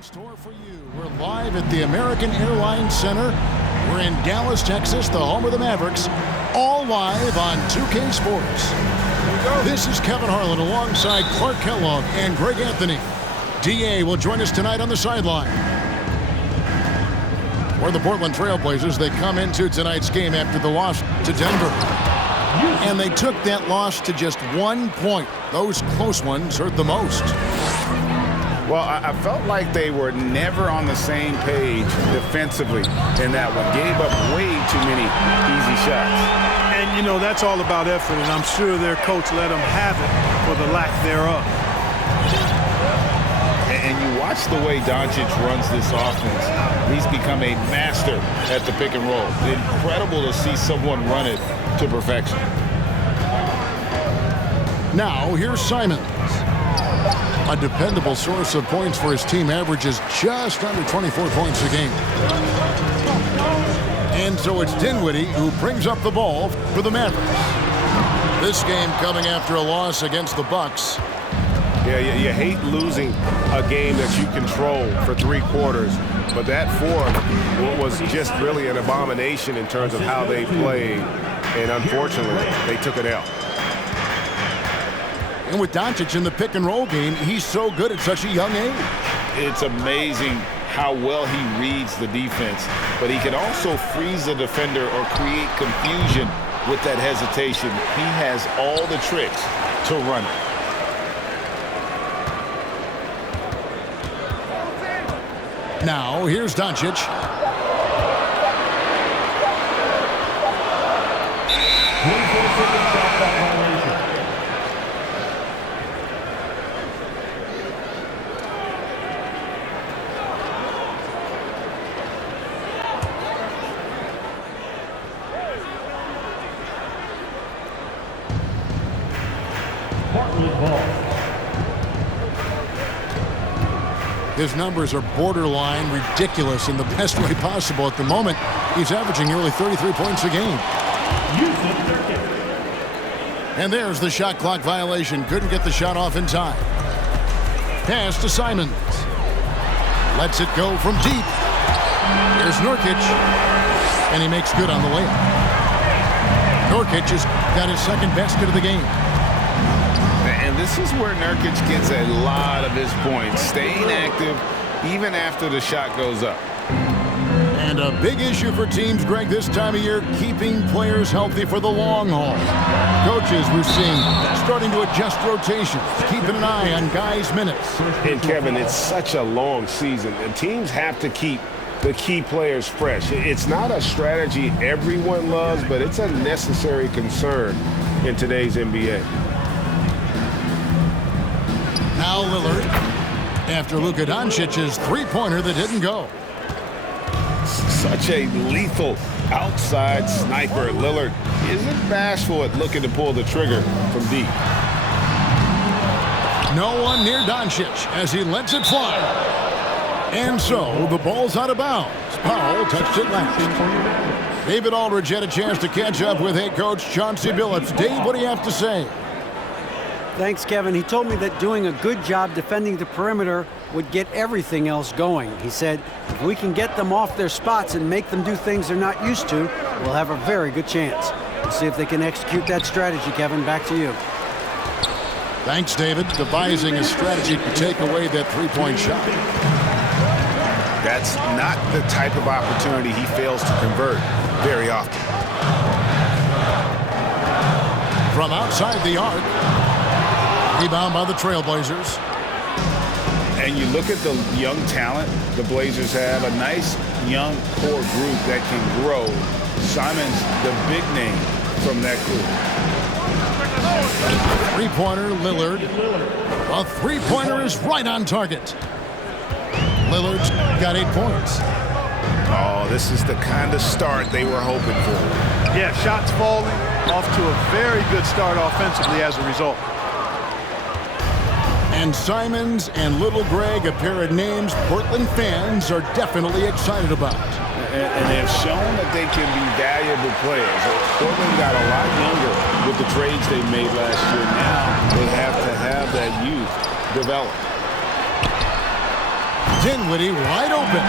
in store for you. We're live at the American Airlines Center. We're in Dallas, Texas, the home of the Mavericks. All live on 2K Sports. This is Kevin Harlan alongside Clark Kellogg and Greg Anthony. DA will join us tonight on the sideline. For the Portland Trail Blazers, they come into tonight's game after the loss to Denver. And they took that loss to just 1 point. Those close ones hurt the most. Well, I felt like they were never on the same page defensively in that one. Gave up way too many easy shots. And, you know, that's all about effort, and I'm sure their coach let them have it for the lack thereof. And you watch the way Doncic runs this offense. He's become a master at the pick and roll. Incredible to see someone run it to perfection. Now, here's Simons. A dependable source of points for his team, averages just under 24 points a game. And so it's Dinwiddie who brings up the ball for the Mavericks. This game coming after a loss against the Bucks. Yeah, you hate losing a game that you control for 3 quarters, but that fourth was just really an abomination in terms of how they played, and unfortunately, they took it out. And with Doncic in the pick-and-roll game, he's so good at such a young age. It's amazing how well he reads the defense, but he can also freeze the defender or create confusion with that hesitation. He has all the tricks to run it. Now, here's Doncic. His numbers are borderline ridiculous in the best way possible at the moment. He's averaging nearly 33 points a game. And there's the shot clock violation. Couldn't get the shot off in time. Pass to Simons. Lets it go from deep. Here's Nurkic. And he makes good on the layup. Nurkic has got his second basket of the game. And this is where Nurkic gets a lot of his points, staying active even after the shot goes up. And a big issue for teams, Greg, this time of year, keeping players healthy for the long haul. Coaches, we're seeing, starting to adjust rotations, keeping an eye on guys' minutes. And, Kevin, it's such a long season, and teams have to keep the key players fresh. It's not a strategy everyone loves, but it's a necessary concern in today's NBA. Now Lillard, after Luka Doncic's three-pointer that didn't go. Such a lethal outside sniper. Lillard isn't bashful at looking to pull the trigger from deep. No one near Doncic as he lets it fly. And so the ball's out of bounds. Powell touched it last. David Aldridge had a chance to catch up with head coach Chauncey Billups. Dave, what do you have to say? Thanks, Kevin. He told me that doing a good job defending the perimeter would get everything else going. He said, if we can get them off their spots and make them do things they're not used to, we'll have a very good chance. We'll see if they can execute that strategy, Kevin. Back to you. Thanks, David. Devising a strategy to take away that three-point shot. That's not the type of opportunity he fails to convert very often. From outside the arc. Rebound by the Trailblazers. And you look at the young talent the Blazers have, a nice young core group that can grow. Simon's the big name from that group. Three-pointer, Lillard. A three-pointer is right on target. Lillard's got 8 points. Oh, this is the kind of start they were hoping for. Yeah, shots falling, off to a very good start offensively as a result. And Simons and Little Greg, a pair of names Portland fans are definitely excited about. And they've shown that they can be valuable players. Portland got a lot younger with the trades they made last year. Now they have to have that youth develop. Dinwiddie wide open.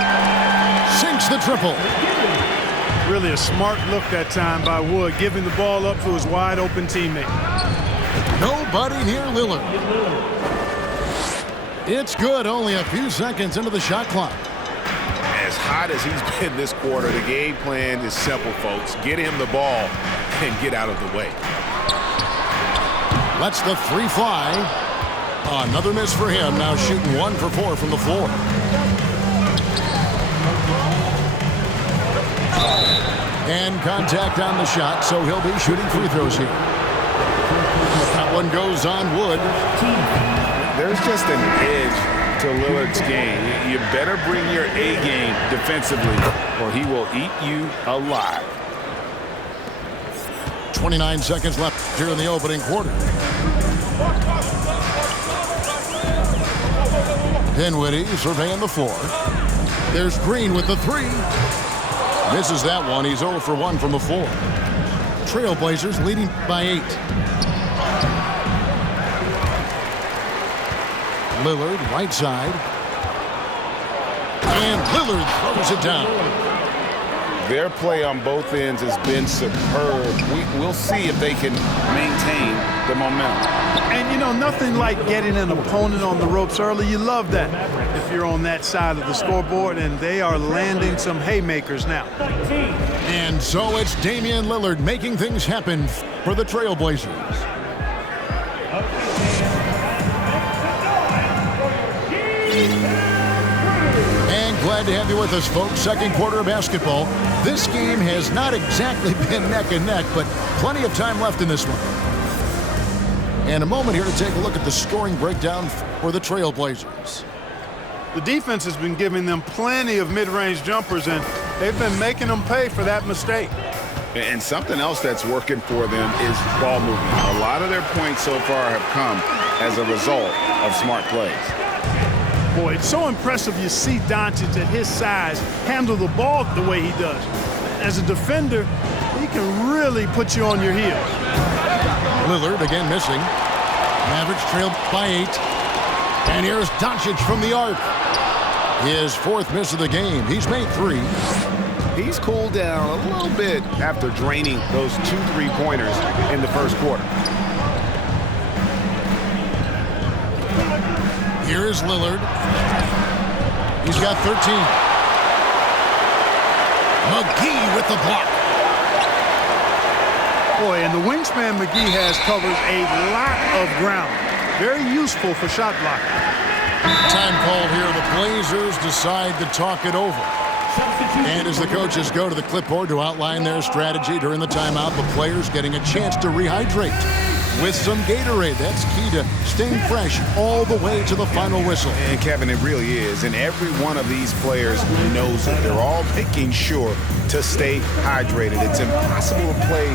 Sinks the triple. Really a smart look that time by Wood, giving the ball up to his wide open teammate. Nobody near Lillard. It's good, only a few seconds into the shot clock. As hot as he's been this quarter, the game plan is simple, folks. Get him the ball and get out of the way. Lets the three fly. Another miss for him, now shooting 1 for 4 from the floor. And contact on the shot, so he'll be shooting free throws here. That one goes on Wood. There's just an edge to Lillard's game. You better bring your A game defensively, or he will eat you alive. 29 seconds left here in the opening quarter. Dinwiddie surveying the floor. There's Green with the three. Misses that one. He's 0 for 1 from the floor. Trailblazers leading by 8. Lillard, right side. And Lillard throws it down. Their play on both ends has been superb. We'll see if they can maintain the momentum. And, you know, nothing like getting an opponent on the ropes early. You love that if you're on that side of the scoreboard, and they are landing some haymakers now. And so it's Damian Lillard making things happen for the Trailblazers. And glad to have you with us, folks. Second quarter of basketball. This game has not exactly been neck and neck, but plenty of time left in this one. And a moment here to take a look at the scoring breakdown for the Trailblazers. The defense has been giving them plenty of mid-range jumpers, and they've been making them pay for that mistake. And something else that's working for them is ball movement. A lot of their points so far have come as a result of smart plays. Boy, it's so impressive you see Doncic at his size handle the ball the way he does. As a defender, he can really put you on your heels. Lillard again missing. Mavericks trail by 8. And here's Doncic from the arc. His 4th miss of the game. He's made 3. He's cooled down a little bit after draining those 2 3-pointers in the first quarter. Here is Lillard. He's got 13. McGee with the block. Boy, and the wingspan McGee has covered a lot of ground. Very useful for shot blocking. Time called here. The Blazers decide to talk it over. And as the coaches go to the clipboard to outline their strategy during the timeout, the players getting a chance to rehydrate with some Gatorade. That's key to staying fresh all the way to the final whistle. And Kevin, it really is. And every one of these players knows it. They're all making sure to stay hydrated. It's impossible to play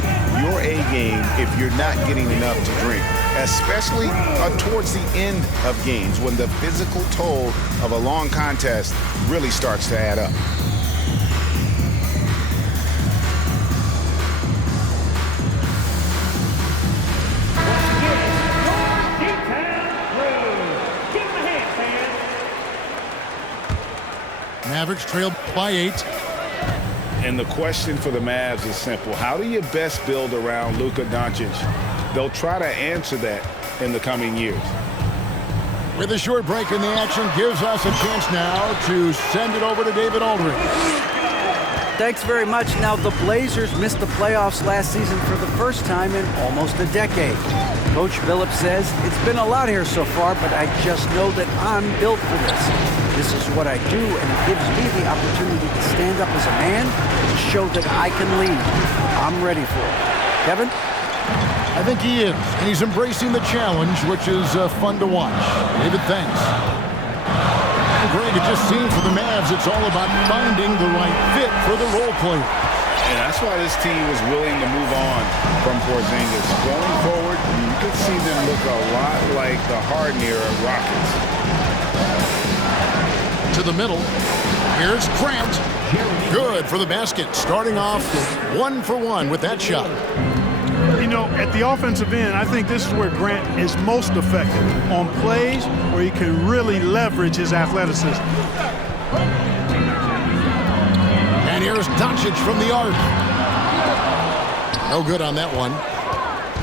your A game if you're not getting enough to drink, especially towards the end of games when the physical toll of a long contest really starts to add up. Mavericks trail by 8. And the question for the Mavs is simple. How do you best build around Luka Doncic? They'll try to answer that in the coming years. With a short break in the action, gives us a chance now to send it over to David Aldridge. Thanks very much. Now, the Blazers missed the playoffs last season for the first time in almost a decade. Coach Billups says, it's been a lot here so far, but I just know that I'm built for this. This is what I do, and it gives me the opportunity to stand up as a man to show that I can lead. I'm ready for it. Kevin? I think he is, and he's embracing the challenge, which is fun to watch. David, thanks. Greg, it just seems for the Mavs, it's all about finding the right fit for the role player. And that's why this team was willing to move on from Porzingis. Going forward, you could see them look a lot like the Harden-era Rockets. To the middle. Here's Grant. Good for the basket. Starting off 1 for 1 with that shot. You know, at the offensive end, I think this is where Grant is most effective, on plays where he can really leverage his athleticism. And here's Doncic from the arc. No good on that one.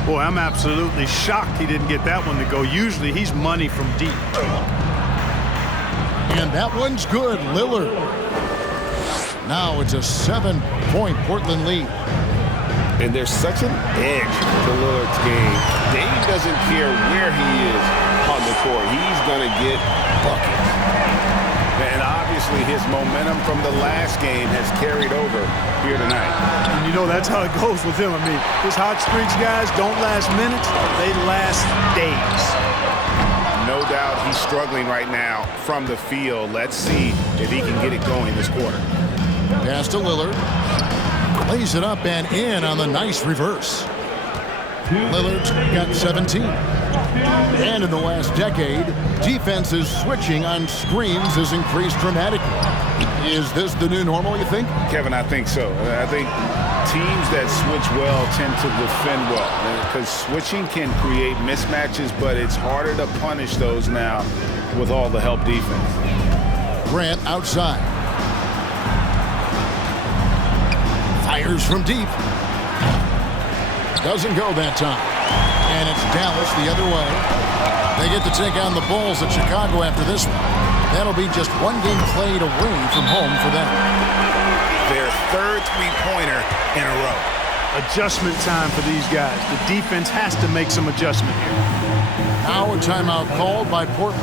Boy, I'm absolutely shocked he didn't get that one to go. Usually he's money from deep. And that one's good. Lillard. Now it's a 7-point Portland lead. And there's such an edge to Lillard's game. Dame doesn't care where he is on the court. He's going to get buckets. And obviously his momentum from the last game has carried over here tonight. And you know, that's how it goes with him. I mean, his hot streaks guys don't last minutes. They last days. No doubt he's struggling right now from the field. Let's see if he can get it going this quarter. Pass to Lillard. Lays it up and in on the nice reverse. Lillard's got 17. And in the last decade, defenses switching on screens has increased dramatically. Is this the new normal, you think? Kevin, I think so. I think teams that switch well tend to defend well, because switching can create mismatches, but it's harder to punish those now with all the help defense. Grant outside. Fires from deep. Doesn't go that time. And it's Dallas the other way. They get to take on the Bulls at Chicago after this one. That'll be just one game played away from home for them. Their third three-pointer in a row. Adjustment time for these guys. The defense has to make some adjustment here. Now a timeout called by Portland.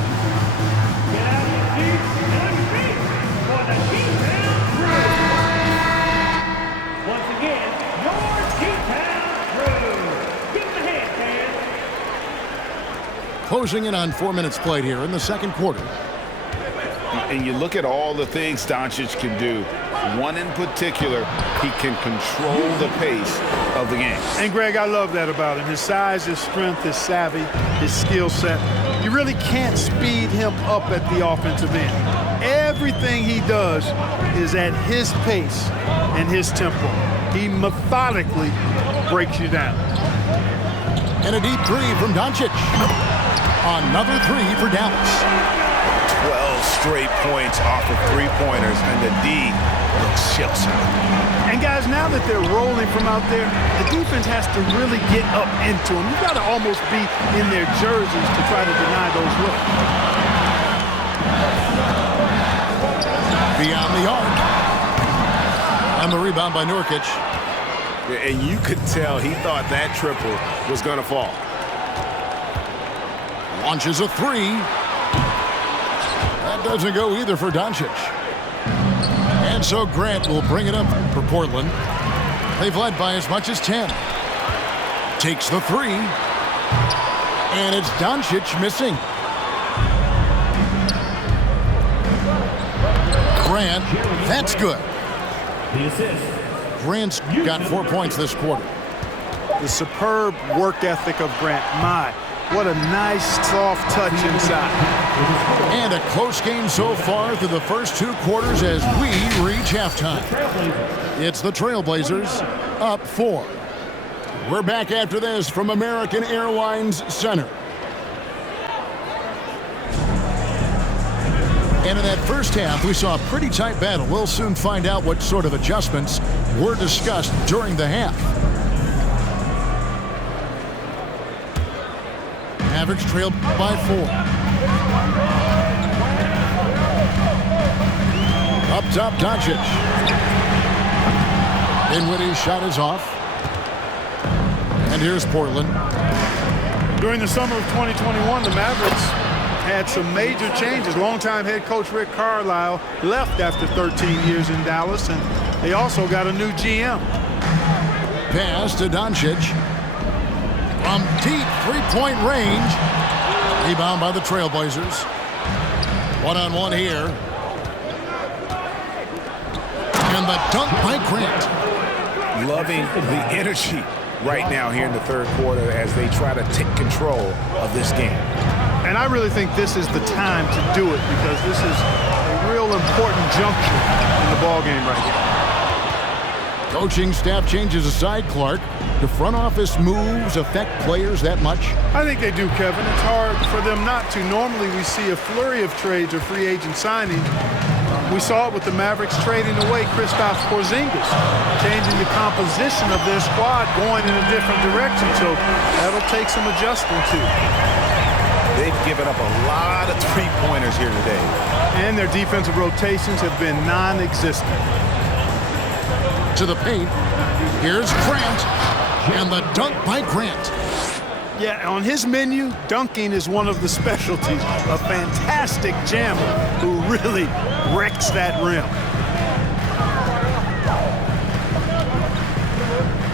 Closing in on 4 minutes played here in the second quarter. And you look at all the things Doncic can do. One in particular, he can control the pace of the game. And Greg, I love that about him. His size, his strength, his savvy, his skill set. You really can't speed him up at the offensive end. Everything he does is at his pace and his tempo. He methodically breaks you down. And a deep three from Doncic. Another three for Dallas. 12 straight points off of three-pointers, and the D looks shell-shocked. And guys, now that they're rolling from out there, the defense has to really get up into them. You've got to almost be in their jerseys to try to deny those looks. Beyond the arc. And the rebound by Nurkic. And you could tell he thought that triple was going to fall. Launches a three. That doesn't go either for Doncic. And so Grant will bring it up for Portland. They've led by as much as 10. Takes the three. And it's Doncic missing. Grant, that's good. Grant's got 4 points this quarter. The superb work ethic of Grant. My, what a nice soft touch inside. And a close game so far through the first 2 quarters as we reach halftime. It's the Trailblazers up 4. We're back after this from American Airlines Center. And in that first half, we saw a pretty tight battle. We'll soon find out what sort of adjustments were discussed during the half. Mavericks trailed by 4. Up top, Doncic. Dinwiddie's shot is off. And here's Portland. During the summer of 2021, the Mavericks had some major changes. Longtime head coach Rick Carlisle left after 13 years in Dallas, and they also got a new GM. Pass to Doncic. From deep three-point range. Rebound by the Trailblazers. One-on-one here. And the dunk by Grant. Loving the energy right now here in the third quarter as they try to take control of this game. And I really think this is the time to do it because this is a real important juncture in the ball game right here. Coaching staff changes aside, Clark. Do front office moves affect players that much? I think they do, Kevin. It's hard for them not to. Normally we see a flurry of trades or free agent signings. We saw it with the Mavericks trading away Kristaps Porzingis, changing the composition of their squad, going in a different direction. So that'll take some adjusting to. They've given up a lot of three-pointers here today. And their defensive rotations have been non-existent. To the paint. Here's Grant. And the dunk by Grant. Yeah, on his menu, dunking is one of the specialties. A fantastic jammer who really wrecks that rim.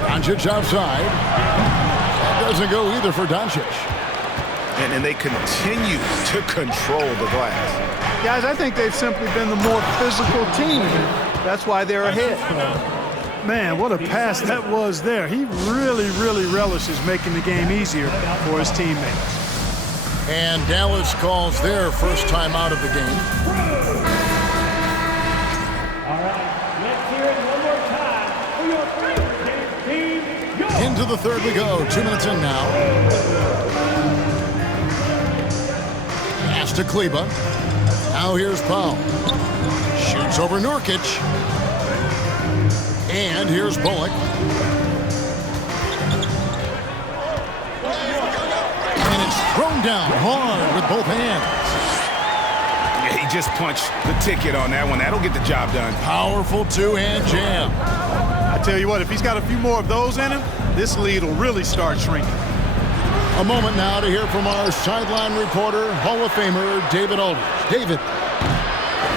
Doncic outside. That doesn't go either for Doncic. And they continue to control the glass. Guys, I think they've simply been the more physical team. That's why they're ahead. Man, what a pass that was there. He really, really relishes making the game easier for his teammates. And Dallas calls their first time out of the game. All right, let's hear it one more time for your favorite team. Into the third we go. 2 minutes in now. Pass to Kleba. Now here's Powell. Shoots over Nurkic. And here's Bullock. And it's thrown down hard with both hands. Yeah, he just punched the ticket on that one. That'll get the job done. Powerful two-hand jam. I tell you what, if he's got a few more of those in him, this lead will really start shrinking. A moment now to hear from our sideline reporter, Hall of Famer David Aldridge. David.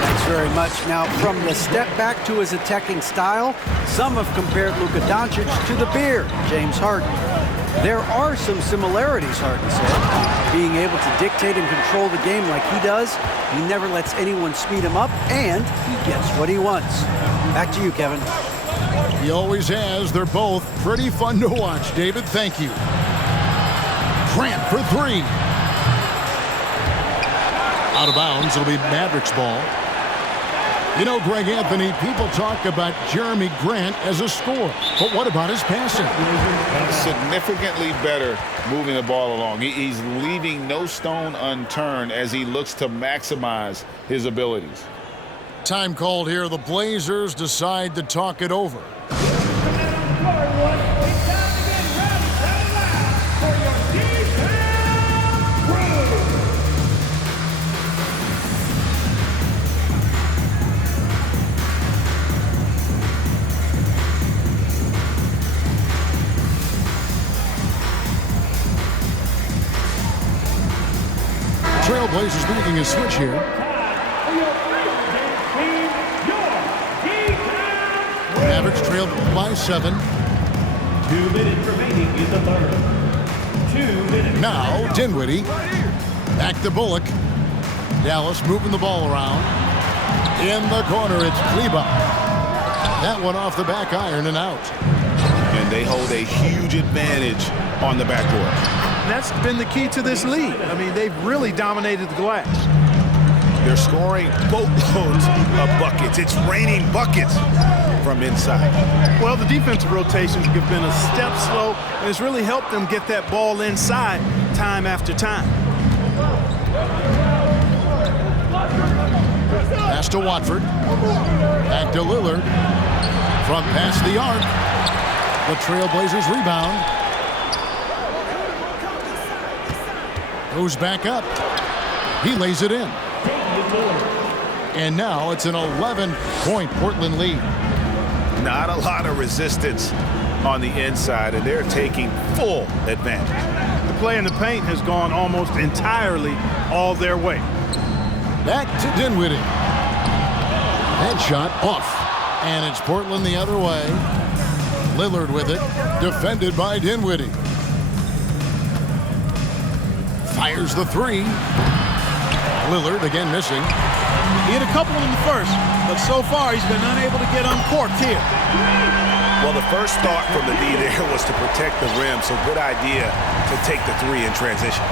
Thanks very much. Now, from the step back to his attacking style, some have compared Luka Doncic to the Bear, James Harden. There are some similarities, Harden said. Being able to dictate and control the game like he does, he never lets anyone speed him up, and he gets what he wants. Back to you, Kevin. He always has. They're both pretty fun to watch. David, thank you. Grant for three. Out of bounds. It'll be Mavericks ball. You know, Greg Anthony, people talk about Jeremy Grant as a scorer, but what about his passing? Significantly better moving the ball along. He's leaving no stone unturned as he looks to maximize his abilities. Time called here. The Blazers decide to talk it over. Trailblazers making a switch here. Mavericks trail by 7. 2 minutes remaining in the third. 2 minutes. Now Dinwiddie. Back to Bullock. Dallas moving the ball around. In the corner, it's Kleba. That one off the back iron and out. And they hold a huge advantage on the backcourt. And that's been the key to this league. I mean, they've really dominated the glass. They're scoring boatloads of buckets. It's raining buckets from inside. Well, the defensive rotations have been a step slow, and it's really helped them get that ball inside time after time. Pass to Watford. Back to Lillard. Front past the arc. The Trailblazers rebound. Goes back up. He lays it in. And now it's an 11-point Portland lead. Not a lot of resistance on the inside, and they're taking full advantage. The play in the paint has gone almost entirely all their way. Back to Dinwiddie. That shot off. And it's Portland the other way. Lillard with it. Defended by Dinwiddie. Fires the three. Lillard again missing. He hit a couple in the first, but so far he's been unable to get uncorked here. Well, the first thought from the D there was to protect the rim, so good idea to take the three in transition.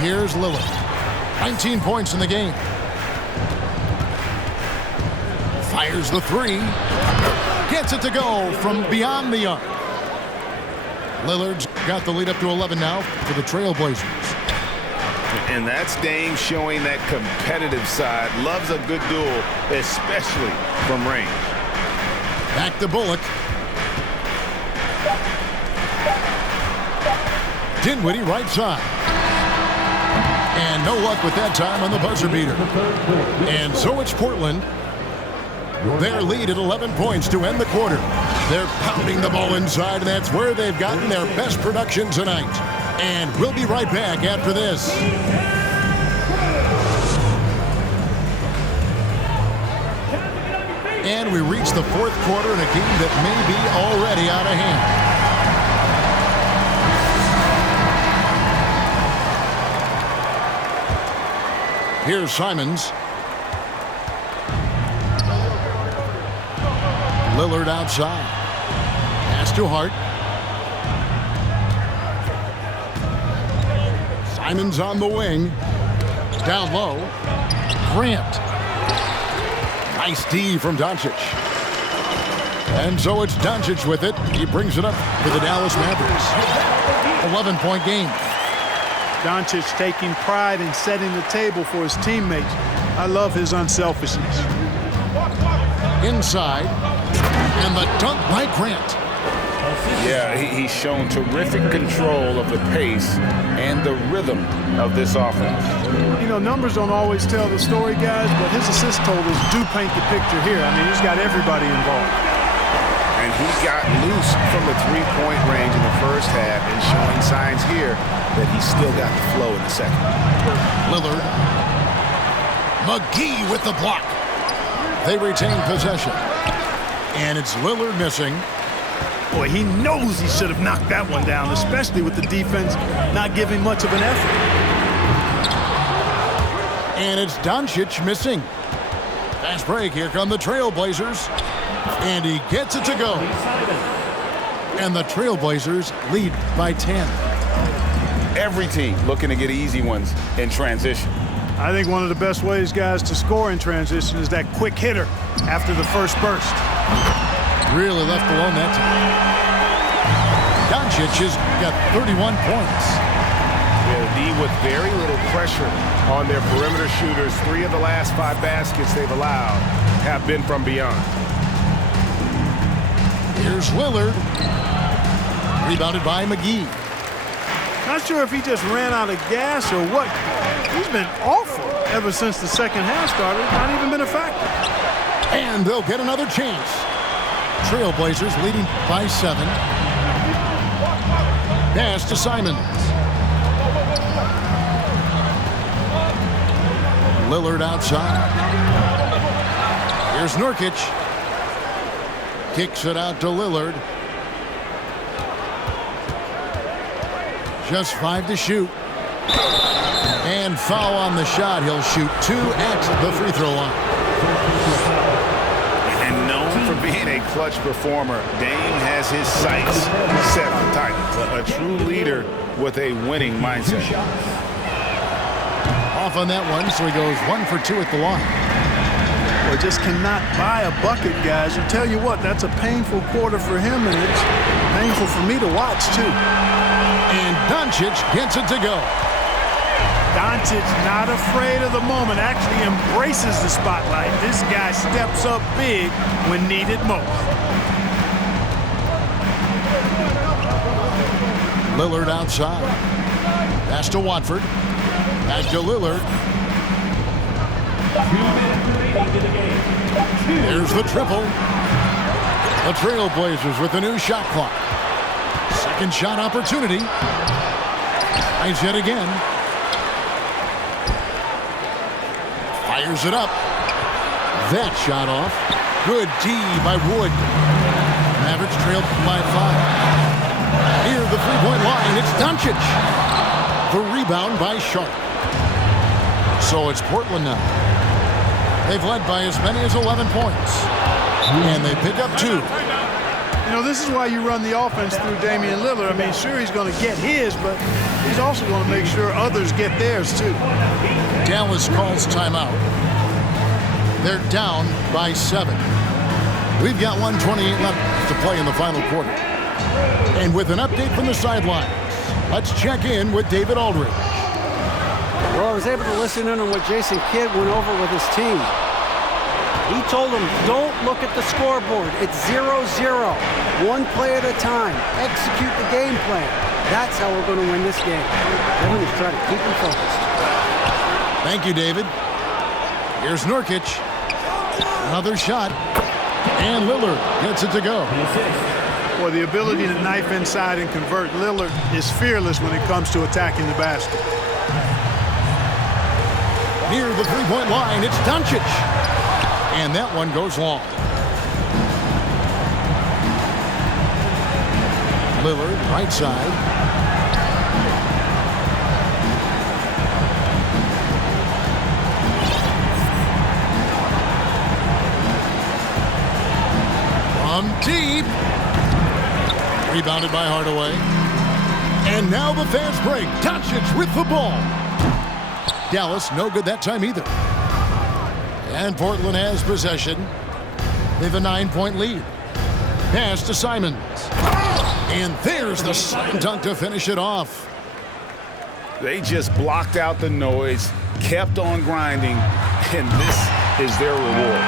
Here's Lillard. 19 points in the game. Fires the three. Gets it to go from beyond the arc. Lillard's got the lead up to 11 now for the Trailblazers. And that's Dame showing that competitive side. Loves a good duel, especially from range. Back to Bullock. Dinwiddie right side. And no luck with that time on the buzzer beater. And so it's Portland. Their lead at 11 points to end the quarter. They're pounding the ball inside, and that's where they've gotten their best production tonight. And we'll be right back after this. And we reach the fourth quarter in a game that may be already out of hand. Here's Simons. Lillard outside. Pass to Hart. Simons on the wing. Down low. Grant. Nice D from Doncic. And so it's Doncic with it. He brings it up for the Dallas Mavericks. 11-point game. Doncic taking pride in setting the table for his teammates. I love his unselfishness. Inside. And the dunk by Grant. Yeah, he's shown terrific control of the pace and the rhythm of this offense. You know, numbers don't always tell the story, guys, but his assist totals do paint the picture here. I mean, he's got everybody involved. And he got loose from the three-point range in the first half and showing signs here that he's still got the flow in the second. Lillard. McGee with the block. They retain possession. And it's Lillard missing. Boy, he knows he should have knocked that one down, especially with the defense not giving much of an effort. And it's Doncic missing. Fast break. Here come the Trailblazers. And he gets it to go. And the Trailblazers lead by 10. Every team looking to get easy ones in transition. I think one of the best ways, guys, to score in transition is that quick hitter after the first burst. Really left alone that time. Doncic has got 31 points. Yeah, the D with very little pressure on their perimeter shooters. 3 of the last 5 baskets they've allowed have been from beyond. Here's Lillard. Rebounded by McGee. Not sure if he just ran out of gas or what. He's been awful ever since the second half started. Not even been a factor. And they'll get another chance. Trailblazers leading by 7. Pass to Simons. Lillard outside. Here's Nurkic. Kicks it out to Lillard. Just 5 to shoot. And foul on the shot. He'll shoot 2 at the free throw line. And known for being a clutch performer, Dame has his sights set on Titans. A true leader with a winning mindset. Off on that one, so he goes 1 for 2 at the line. Well, just cannot buy a bucket, guys. I tell you what, that's a painful quarter for him, and it's painful for me to watch, too. And Doncic gets it to go. Doncic not afraid of the moment, actually embraces the spotlight. This guy steps up big when needed most. Lillard outside. Pass to Watford. Back to Lillard. 2 minutes remaining in the game. Here's the triple. The Trailblazers with a new shot clock. Second shot opportunity. Tries yet again. Fires it up. That shot off. Good D by Wood. Mavericks trailed by 5. Near the three-point line, it's Doncic. The rebound by Sharp. So it's Portland now. They've led by as many as 11 points. And they pick up 2. You know, this is why you run the offense through Damian Lillard. I mean, sure, he's going to get his, but he's also going to make sure others get theirs, too. Dallas calls timeout. They're down by 7. We've got 1:28 left to play in the final quarter. And with an update from the sidelines, let's check in with David Aldridge. Well, I was able to listen in on what Jason Kidd went over with his team. He told them, don't look at the scoreboard. It's 0-0. One play at a time. Execute the game plan. That's how we're going to win this game. Kevin is trying to keep them focused. Thank you, David. Here's Nurkic. Another shot. And Lillard gets it to go. Boy, the ability to knife inside and convert. Lillard is fearless when it comes to attacking the basket. Near the three-point line, it's Doncic. And that one goes long. Lillard, right side. From deep. Rebounded by Hardaway. And now the fast break. Doncic with the ball. Dallas no good that time either. And Portland has possession. They have a 9-point lead. Pass to Simons. And there's the slam dunk to finish it off. They just blocked out the noise, kept on grinding, and this is their reward.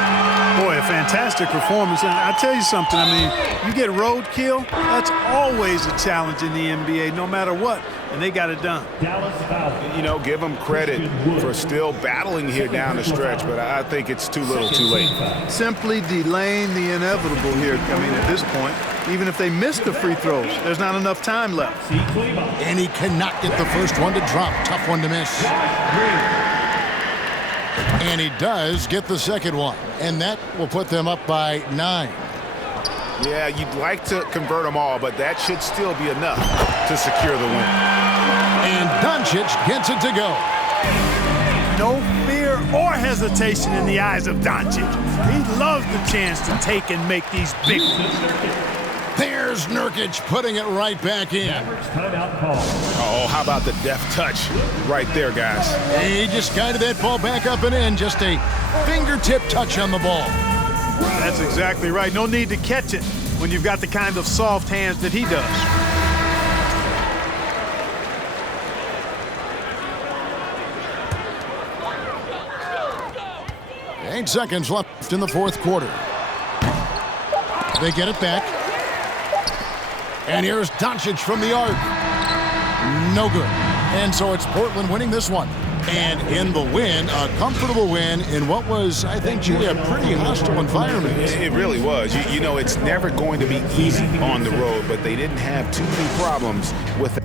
Boy, a fantastic performance. And I'll tell you something, I mean, you get roadkill, that's always a challenge in the NBA, no matter what. And they got it done. Dallas foul. You know, give them credit for still battling here down the stretch, but I think it's too little too late. Simply delaying the inevitable here. I mean, at this point, even if they miss the free throws, there's not enough time left. And he cannot get the first one to drop. Tough one to miss. And he does get the second one. And that will put them up by 9. Yeah, you'd like to convert them all, but that should still be enough to secure the win. And Doncic gets it to go. No fear or hesitation in the eyes of Doncic. He loves the chance to take and make these big ones. There's Nurkic putting it right back in. Timeout call. Oh, how about the deft touch right there, guys? He just guided that ball back up and in. Just a fingertip touch on the ball. That's exactly right. No need to catch it when you've got the kind of soft hands that he does. Eight seconds left in the fourth quarter. They get it back. And here's Doncic from the arc. No good. And so it's Portland winning this one. And in the win, a comfortable win in what was, I think, Jimmy, a pretty hostile environment. It really was. You know, it's never going to be easy on the road, but they didn't have too many problems with